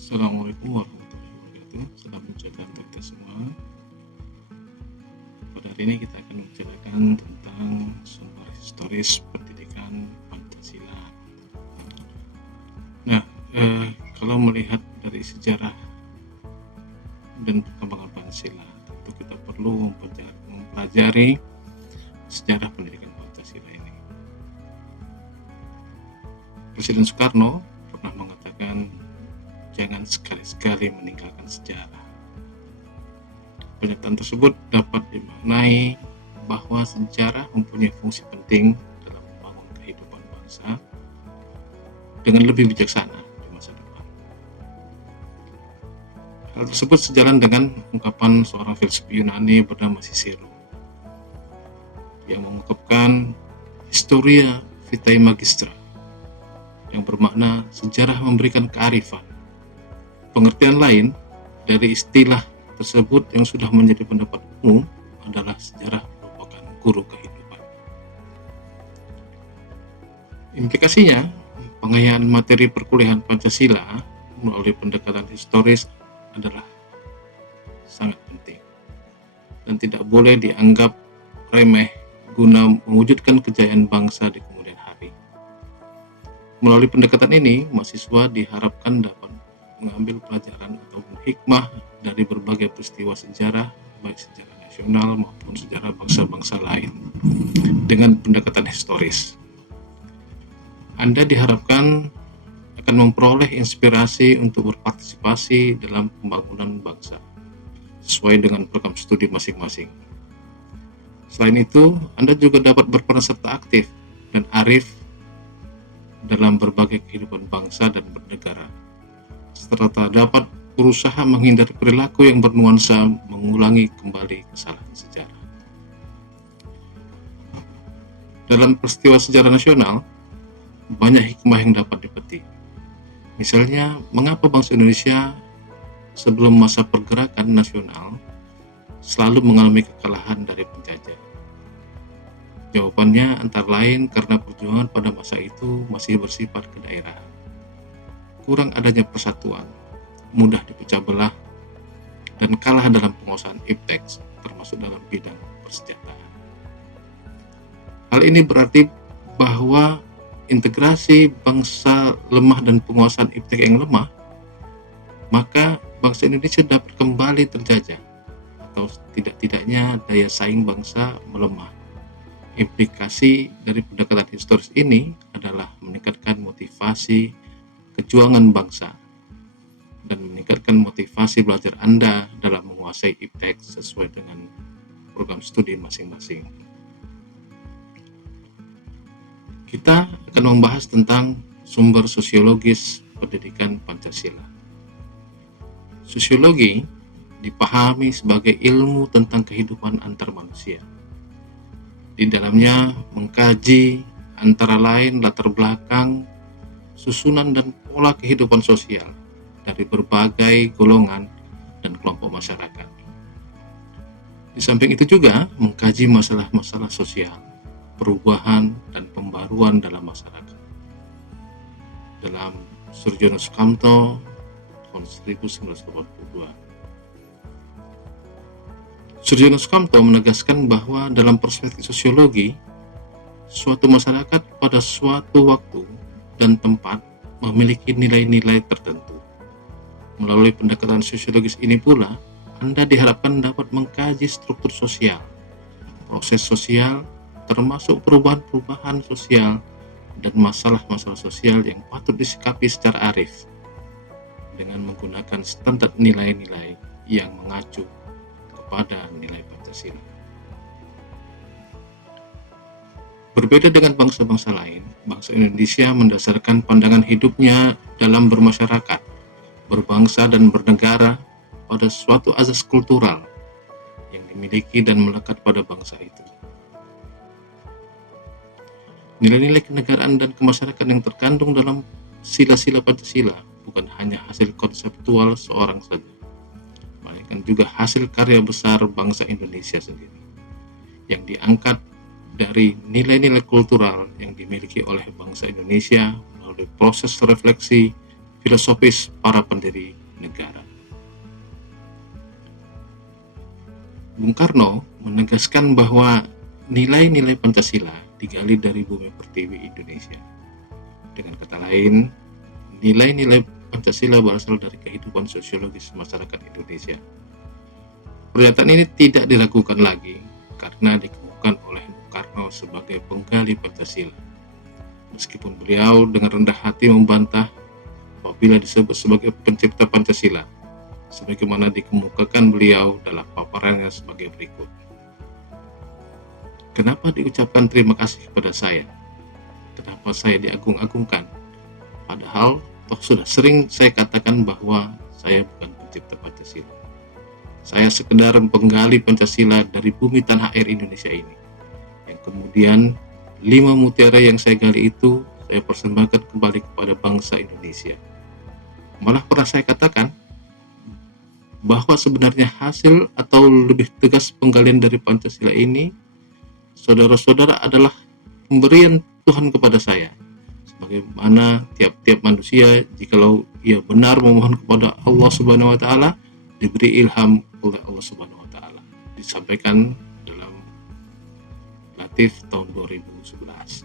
Assalamualaikum warahmatullahi wabarakatuh. Salam sejahtera untuk kita semua. Pada hari ini kita akan membicarakan tentang sumber historis pendidikan Pancasila. Nah, kalau melihat dari sejarah dan perkembangan Pancasila, tentu kita perlu mempelajari sejarah pendidikan Pancasila ini. Presiden Soekarno pernah mengatakan, jangan sekali-sekali meninggalkan sejarah. Pernyataan tersebut dapat dimaknai bahwa sejarah mempunyai fungsi penting dalam membangun kehidupan bangsa dengan lebih bijaksana di masa depan. Hal tersebut sejalan dengan ungkapan seorang filsuf Yunani bernama Cicero yang mengungkapkan Historia Vitae Magistra, yang bermakna sejarah memberikan kearifan. Pengertian lain dari istilah tersebut yang sudah menjadi pendapat umum adalah sejarah merupakan guru kehidupan. Implikasinya, pengayaan materi perkuliahan Pancasila melalui pendekatan historis adalah sangat penting dan tidak boleh dianggap remeh guna mewujudkan kejayaan bangsa di kemudian hari. Melalui pendekatan ini, mahasiswa diharapkan dapat mengambil pelajaran atau hikmah dari berbagai peristiwa sejarah, baik sejarah nasional maupun sejarah bangsa-bangsa lain dengan pendekatan historis. Anda diharapkan akan memperoleh inspirasi untuk berpartisipasi dalam pembangunan bangsa sesuai dengan program studi masing-masing. Selain itu, Anda juga dapat berperan serta aktif dan arif dalam berbagai kehidupan bangsa dan bernegara, serta dapat berusaha menghindari perilaku yang bernuansa mengulangi kembali kesalahan sejarah. Dalam peristiwa sejarah nasional, banyak hikmah yang dapat dipetik. Misalnya, mengapa bangsa Indonesia sebelum masa pergerakan nasional selalu mengalami kekalahan dari penjajah? Jawabannya antara lain karena perjuangan pada masa itu masih bersifat kedaerahan. Kurang adanya persatuan, mudah dipecah belah, dan kalah dalam penguasaan iptek, termasuk dalam bidang persenjataan. Hal ini berarti bahwa integrasi bangsa lemah dan penguasaan iptek yang lemah, maka bangsa Indonesia dapat kembali terjajah, atau tidak-tidaknya daya saing bangsa melemah. Implikasi dari pendekatan historis ini adalah meningkatkan motivasi kejuangan bangsa dan meningkatkan motivasi belajar Anda dalam menguasai iptek sesuai dengan program studi masing-masing. Kita akan membahas tentang sumber sosiologis pendidikan Pancasila. Sosiologi dipahami sebagai ilmu tentang kehidupan antar manusia. Di dalamnya mengkaji antara lain latar belakang, susunan dan pola kehidupan sosial dari berbagai golongan dan kelompok masyarakat. Di samping itu juga mengkaji masalah-masalah sosial, perubahan dan pembaruan dalam masyarakat. Dalam Surjono Sukamto tahun 1982. Surjono Sukamto menegaskan bahwa dalam perspektif sosiologi, suatu masyarakat pada suatu waktu dan tempat memiliki nilai-nilai tertentu. Melalui pendekatan sosiologis ini pula, Anda diharapkan dapat mengkaji struktur sosial, proses sosial, termasuk perubahan-perubahan sosial dan masalah-masalah sosial yang patut disikapi secara arif dengan menggunakan standar nilai-nilai yang mengacu kepada nilai Pancasila. Berbeda dengan bangsa-bangsa lain, bangsa Indonesia mendasarkan pandangan hidupnya dalam bermasyarakat, berbangsa dan bernegara pada suatu azas kultural yang dimiliki dan melekat pada bangsa itu. Nilai-nilai kenegaraan dan kemasyarakatan yang terkandung dalam sila-sila Pancasila bukan hanya hasil konseptual seorang saja, melainkan juga hasil karya besar bangsa Indonesia sendiri, yang diangkat dari nilai-nilai kultural yang dimiliki oleh bangsa Indonesia melalui proses refleksi filosofis para pendiri negara. Bung Karno menegaskan bahwa nilai-nilai Pancasila digali dari bumi pertiwi Indonesia. Dengan kata lain, nilai-nilai Pancasila berasal dari kehidupan sosiologis masyarakat Indonesia. Pernyataan ini tidak diragukan lagi karena dikemukakan oleh Bung Karno sebagai penggali Pancasila. Meskipun beliau dengan rendah hati membantah apabila disebut sebagai pencipta Pancasila, sebagaimana dikemukakan beliau dalam paparannya sebagai berikut. Kenapa diucapkan terima kasih kepada saya? Kenapa saya diagung-agungkan? Padahal toh sudah sering saya katakan bahwa saya bukan pencipta Pancasila. Saya sekedar penggali Pancasila dari bumi tanah air Indonesia ini. Yang kemudian 5 mutiara yang saya gali itu saya persembahkan kembali kepada bangsa Indonesia. Malah pernah saya katakan bahwa sebenarnya hasil atau lebih tegas penggalian dari Pancasila ini, saudara-saudara, adalah pemberian Tuhan kepada saya. Sebagaimana tiap-tiap manusia, jikalau ia benar memohon kepada Allah Subhanahu wa Ta'ala, diberi ilham oleh Allah Subhanahu wa Ta'ala. Disampaikan dalam Latif tahun 2011.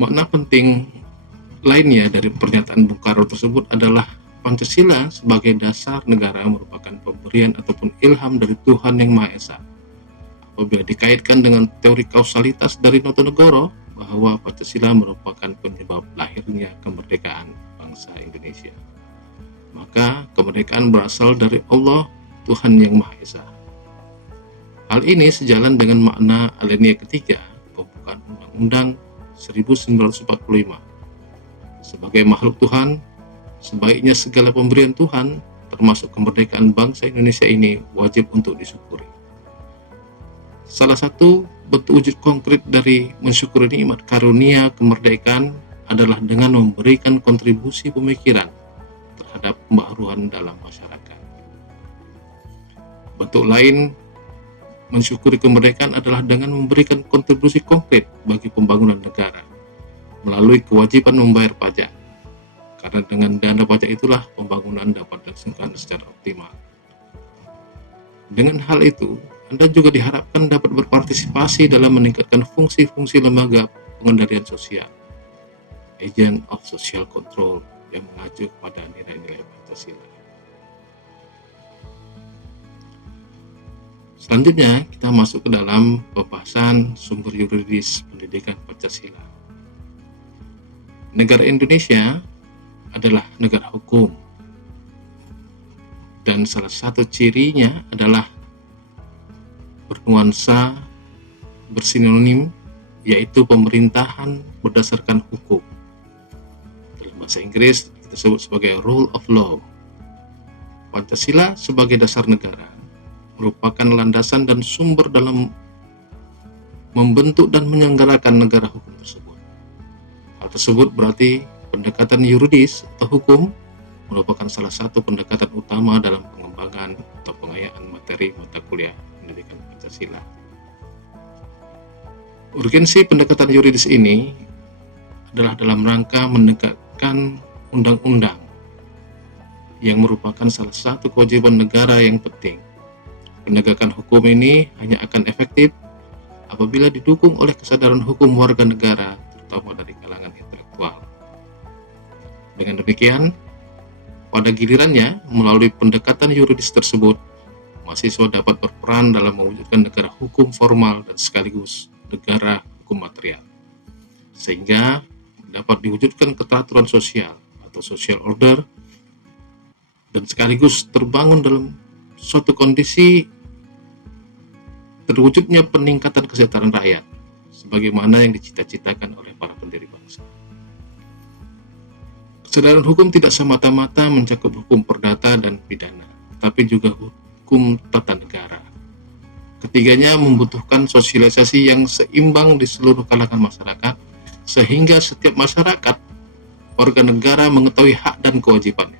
Makna penting lainnya dari pernyataan Bung Karno tersebut adalah Pancasila sebagai dasar negara merupakan pemberian ataupun ilham dari Tuhan Yang Maha Esa. Apabila dikaitkan dengan teori kausalitas dari Notonegoro bahwa Pancasila merupakan penyebab lahirnya kemerdekaan bangsa Indonesia, maka kemerdekaan berasal dari Allah, Tuhan Yang Maha Esa. Hal ini sejalan dengan makna alinea ketiga pembukaan Undang-Undang 1945. Sebagai makhluk Tuhan, sebaiknya segala pemberian Tuhan, termasuk kemerdekaan bangsa Indonesia ini, wajib untuk disyukuri. Salah satu bentuk wujud konkret dari mensyukuri nikmat karunia kemerdekaan adalah dengan memberikan kontribusi pemikiran terhadap pembaharuan dalam masyarakat. Bentuk lain mensyukuri kemerdekaan adalah dengan memberikan kontribusi konkret bagi pembangunan negara melalui kewajiban membayar pajak. Karena dengan dana pajak itulah pembangunan dapat dilaksanakan secara optimal. Dengan hal itu, Anda juga diharapkan dapat berpartisipasi dalam meningkatkan fungsi-fungsi lembaga pengendalian sosial, agent of social control yang mengacu pada nilai-nilai Pancasila. Selanjutnya, kita masuk ke dalam pembahasan sumber yuridis pendidikan Pancasila. Negara Indonesia adalah negara hukum, dan salah satu cirinya adalah bernuansa bersinonim, yaitu pemerintahan berdasarkan hukum. Dalam bahasa Inggris disebut sebagai rule of law. Pancasila sebagai dasar negara merupakan landasan dan sumber dalam membentuk dan menyelenggarakan negara hukum tersebut. Hal tersebut berarti pendekatan yuridis atau hukum merupakan salah satu pendekatan utama dalam pengembangan atau pengayaan materi mata kuliah pendidikan Pancasila. Urgensi pendekatan yuridis ini adalah dalam rangka menegakkan undang-undang yang merupakan salah satu kewajiban negara yang penting. Penegakan hukum ini hanya akan efektif apabila didukung oleh kesadaran hukum warga negara, terutama dari kalangan intelektual. Dengan demikian, pada gilirannya, melalui pendekatan yuridis tersebut, mahasiswa dapat berperan dalam mewujudkan negara hukum formal dan sekaligus negara hukum material, sehingga dapat diwujudkan keteraturan sosial atau social order, dan sekaligus terbangun dalam suatu kondisi terwujudnya peningkatan kesejahteraan rakyat, sebagaimana yang dicita-citakan oleh para pendiri bangsa. Kesadaran hukum tidak semata-mata mencakup hukum perdata dan pidana, tapi juga hukum tata negara. Ketiganya membutuhkan sosialisasi yang seimbang di seluruh kalangan masyarakat, sehingga setiap masyarakat, warga negara mengetahui hak dan kewajibannya.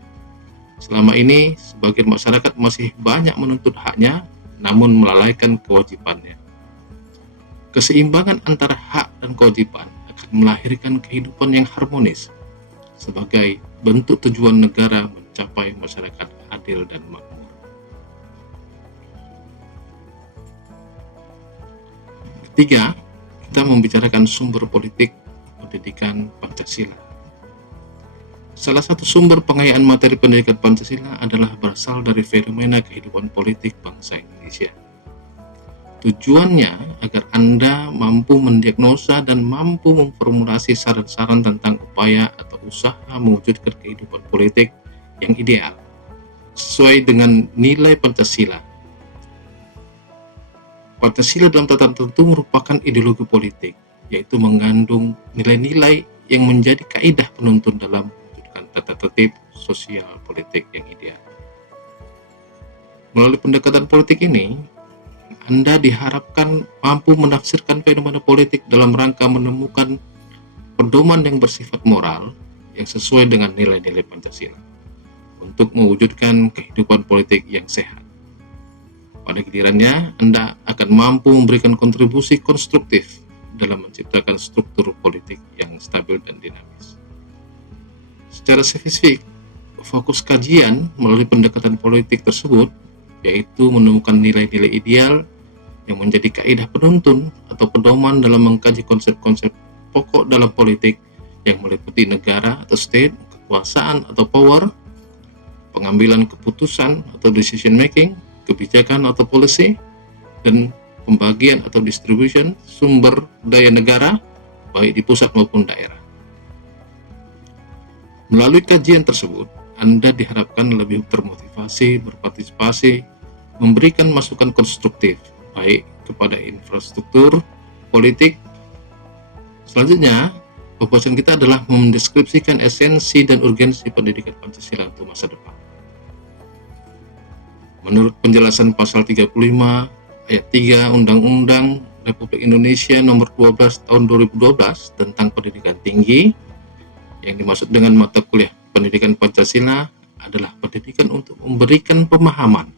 Selama ini, sebagian masyarakat masih banyak menuntut haknya, namun melalaikan kewajibannya. Keseimbangan antara hak dan kewajiban akan melahirkan kehidupan yang harmonis, sebagai bentuk tujuan negara mencapai masyarakat adil dan makmur. Ketiga, kita membicarakan sumber politik pendidikan Pancasila. Salah satu sumber pengayaan materi pendidikan Pancasila adalah berasal dari fenomena kehidupan politik bangsa Indonesia. Tujuannya agar Anda mampu mendiagnosa dan mampu memformulasi saran-saran tentang upaya atau usaha mewujudkan kehidupan politik yang ideal, sesuai dengan nilai Pancasila. Pancasila dalam tataran tertentu merupakan ideologi politik, yaitu mengandung nilai-nilai yang menjadi kaidah penuntun dalam mewujudkan tata tertib sosial politik yang ideal. Melalui pendekatan politik ini, Anda diharapkan mampu menafsirkan fenomena politik dalam rangka menemukan pedoman yang bersifat moral yang sesuai dengan nilai-nilai Pancasila untuk mewujudkan kehidupan politik yang sehat. Pada gilirannya, Anda akan mampu memberikan kontribusi konstruktif dalam menciptakan struktur politik yang stabil dan dinamis. Secara spesifik, fokus kajian melalui pendekatan politik tersebut yaitu menemukan nilai-nilai ideal yang menjadi kaidah penuntun atau pedoman dalam mengkaji konsep-konsep pokok dalam politik yang meliputi negara atau state, kekuasaan atau power, pengambilan keputusan atau decision making, kebijakan atau policy, dan pembagian atau distribution sumber daya negara baik di pusat maupun daerah. Melalui kajian tersebut, Anda diharapkan lebih termotivasi, berpartisipasi, memberikan masukan konstruktif baik kepada infrastruktur politik. Selanjutnya, pembahasan kita adalah mendeskripsikan esensi dan urgensi pendidikan Pancasila untuk masa depan. Menurut penjelasan pasal 35 ayat 3 Undang-Undang Republik Indonesia nomor 12 tahun 2012 tentang pendidikan tinggi, yang dimaksud dengan mata kuliah pendidikan Pancasila adalah pendidikan untuk memberikan pemahaman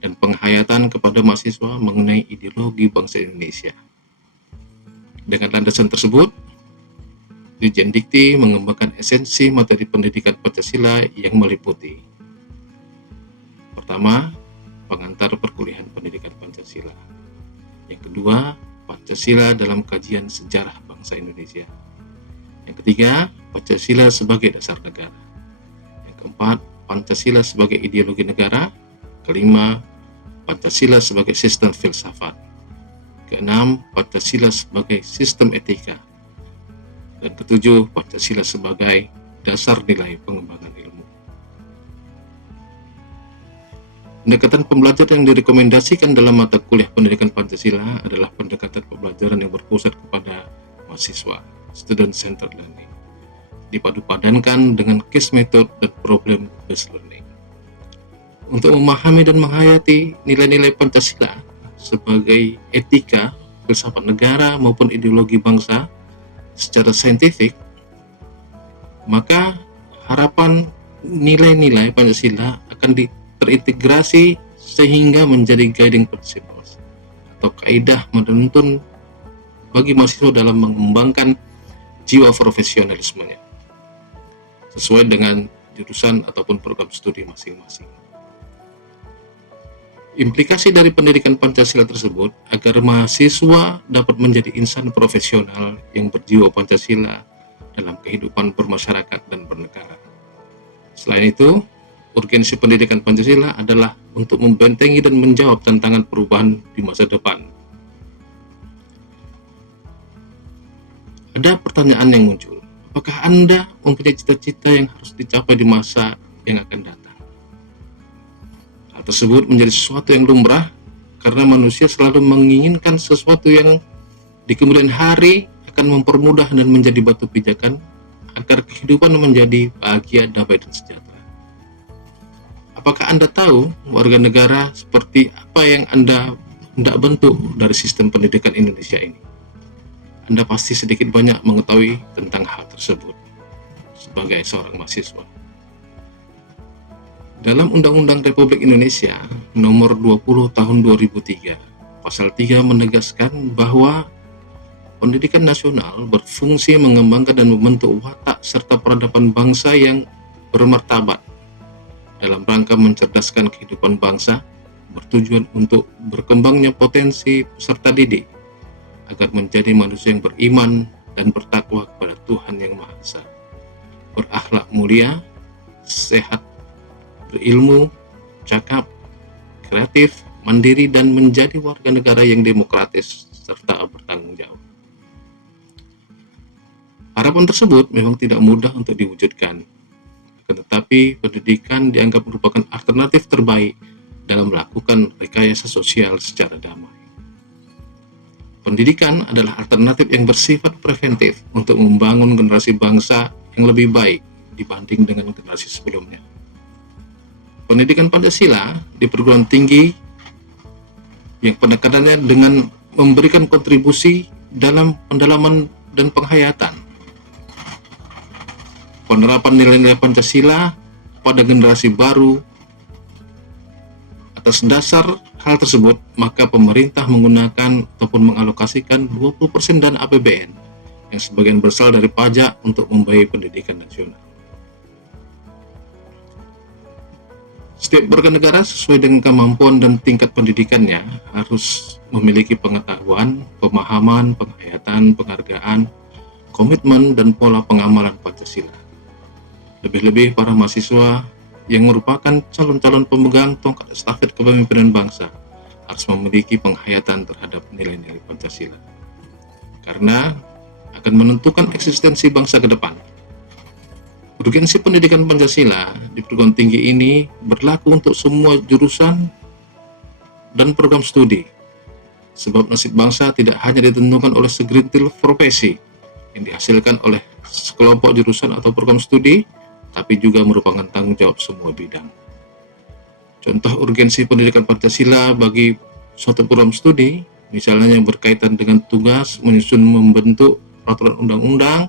dan penghayatan kepada mahasiswa mengenai ideologi bangsa Indonesia. Dengan landasan tersebut, Dirjen Dikti mengembangkan esensi materi pendidikan Pancasila yang meliputi: pertama, pengantar perkuliahan pendidikan Pancasila. Yang kedua, Pancasila dalam kajian sejarah bangsa Indonesia. Yang ketiga, Pancasila sebagai dasar negara. Yang keempat, Pancasila sebagai ideologi negara. Kelima, Pancasila sebagai sistem filsafat. Keenam, Pancasila sebagai sistem etika. Dan ketujuh, Pancasila sebagai dasar nilai pengembangan ilmu. Pendekatan pembelajaran yang direkomendasikan dalam mata kuliah pendidikan Pancasila adalah pendekatan pembelajaran yang berpusat kepada mahasiswa, student-centered learning, dipadu-padankan dengan case method dan problem-based learning. Untuk memahami dan menghayati nilai-nilai Pancasila sebagai etika, filsafat negara maupun ideologi bangsa secara saintifik, maka harapan nilai-nilai Pancasila akan terintegrasi sehingga menjadi guiding principles atau kaidah menuntun bagi mahasiswa dalam mengembangkan jiwa profesionalismenya sesuai dengan jurusan ataupun program studi masing-masing. Implikasi dari pendidikan Pancasila tersebut agar mahasiswa dapat menjadi insan profesional yang berjiwa Pancasila dalam kehidupan bermasyarakat dan bernegara. Selain itu, urgensi pendidikan Pancasila adalah untuk membentengi dan menjawab tantangan perubahan di masa depan. Ada pertanyaan yang muncul, apakah Anda mempunyai cita-cita yang harus dicapai di masa yang akan datang? Hal tersebut menjadi sesuatu yang lumrah karena manusia selalu menginginkan sesuatu yang di kemudian hari akan mempermudah dan menjadi batu pijakan agar kehidupan menjadi bahagia, damai, dan sejahtera. Apakah Anda tahu warga negara seperti apa yang Anda hendak bentuk dari sistem pendidikan Indonesia ini? Anda pasti sedikit banyak mengetahui tentang hal tersebut sebagai seorang mahasiswa. Dalam Undang-Undang Republik Indonesia Nomor 20 Tahun 2003, Pasal 3 menegaskan bahwa pendidikan nasional berfungsi mengembangkan dan membentuk watak serta peradaban bangsa yang bermartabat dalam rangka mencerdaskan kehidupan bangsa, bertujuan untuk berkembangnya potensi peserta didik agar menjadi manusia yang beriman dan bertakwa kepada Tuhan Yang Maha Esa, berakhlak mulia, sehat, berilmu, cakap, kreatif, mandiri, dan menjadi warga negara yang demokratis serta bertanggung jawab. Harapan tersebut memang tidak mudah untuk diwujudkan, tetapi pendidikan dianggap merupakan alternatif terbaik dalam melakukan rekayasa sosial secara damai. Pendidikan adalah alternatif yang bersifat preventif untuk membangun generasi bangsa yang lebih baik dibanding dengan generasi sebelumnya. Pendidikan Pancasila di perguruan tinggi yang pendekatannya dengan memberikan kontribusi dalam pendalaman dan penghayatan penerapan nilai-nilai Pancasila pada generasi baru. Atas dasar hal tersebut, maka pemerintah menggunakan ataupun mengalokasikan 20% dana APBN yang sebagian berasal dari pajak untuk membiayai pendidikan nasional. Setiap warga negara sesuai dengan kemampuan dan tingkat pendidikannya harus memiliki pengetahuan, pemahaman, penghayatan, penghargaan, komitmen, dan pola pengamalan Pancasila. Lebih-lebih para mahasiswa yang merupakan calon-calon pemegang tongkat estafet kepemimpinan bangsa harus memiliki penghayatan terhadap nilai-nilai Pancasila, karena akan menentukan eksistensi bangsa ke depan. Urgensi pendidikan Pancasila di perguruan tinggi ini berlaku untuk semua jurusan dan program studi, sebab nasib bangsa tidak hanya ditentukan oleh segerintil profesi yang dihasilkan oleh sekelompok jurusan atau program studi, tapi juga merupakan tanggung jawab semua bidang. Contoh urgensi pendidikan Pancasila bagi suatu program studi, misalnya yang berkaitan dengan tugas menyusun membentuk peraturan undang-undang.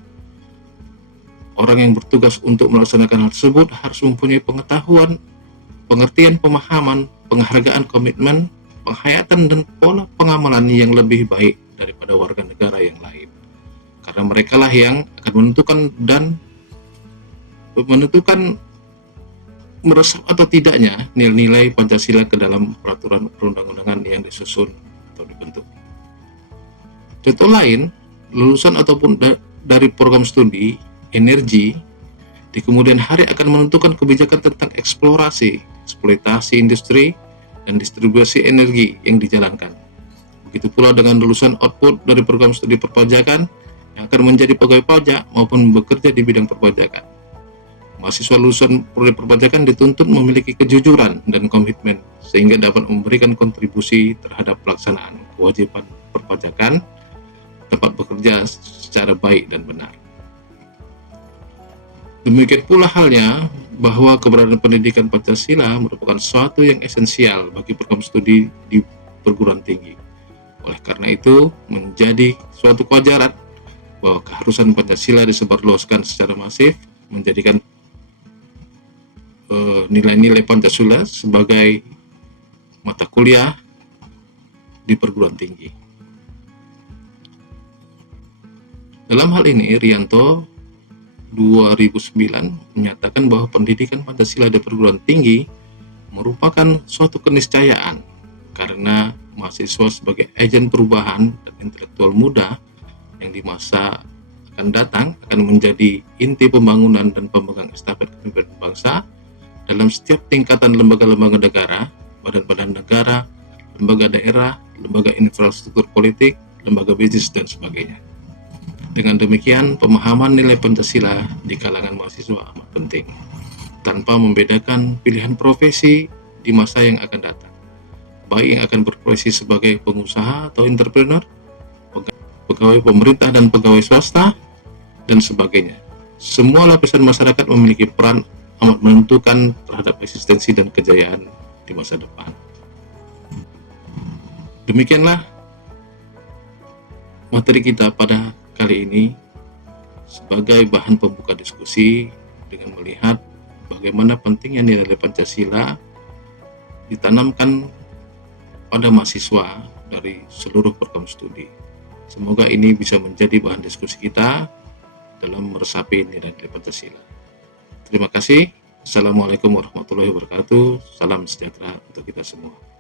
Orang yang bertugas untuk melaksanakan hal tersebut harus mempunyai pengetahuan, pengertian, pemahaman, penghargaan, komitmen, penghayatan, dan pola pengamalan yang lebih baik daripada warga negara yang lain. Karena merekalah yang akan menentukan meresap atau tidaknya nilai-nilai Pancasila ke dalam peraturan perundang-undangan yang disusun atau dibentuk. Contoh lain, lulusan ataupun dari program studi energi di kemudian hari akan menentukan kebijakan tentang eksplorasi, eksploitasi industri, dan distribusi energi yang dijalankan. Begitu pula dengan lulusan output dari program studi perpajakan yang akan menjadi pegawai pajak maupun bekerja di bidang perpajakan. Mahasiswa lulusan prodi perpajakan dituntut memiliki kejujuran dan komitmen sehingga dapat memberikan kontribusi terhadap pelaksanaan kewajiban perpajakan, dapat bekerja secara baik dan benar. Demikian pula halnya bahwa keberadaan pendidikan Pancasila merupakan suatu yang esensial bagi program studi di perguruan tinggi. Oleh karena itu, menjadi suatu kewajaran bahwa keharusan Pancasila disebarluaskan secara masif, menjadikan nilai-nilai Pancasila sebagai mata kuliah di perguruan tinggi. Dalam hal ini, Rianto 2009 menyatakan bahwa pendidikan Pancasila di perguruan tinggi merupakan suatu keniscayaan karena mahasiswa sebagai agen perubahan dan intelektual muda yang di masa akan datang akan menjadi inti pembangunan dan pemegang estafet kepemimpinan bangsa dalam setiap tingkatan lembaga-lembaga negara, badan-badan negara, lembaga daerah, lembaga infrastruktur politik, lembaga bisnis, dan sebagainya. Dengan demikian, pemahaman nilai Pancasila di kalangan mahasiswa amat penting, tanpa membedakan pilihan profesi di masa yang akan datang, baik yang akan berprofesi sebagai pengusaha atau entrepreneur, pegawai pemerintah dan pegawai swasta, dan sebagainya. Semua lapisan masyarakat memiliki peran amat menentukan terhadap eksistensi dan kejayaan di masa depan. Demikianlah materi kita pada kali ini sebagai bahan pembuka diskusi dengan melihat bagaimana pentingnya nilai Pancasila ditanamkan pada mahasiswa dari seluruh program studi. Semoga ini bisa menjadi bahan diskusi kita dalam meresapi nilai-nilai Pancasila. Terima kasih. Assalamualaikum warahmatullahi wabarakatuh. Salam sejahtera untuk kita semua.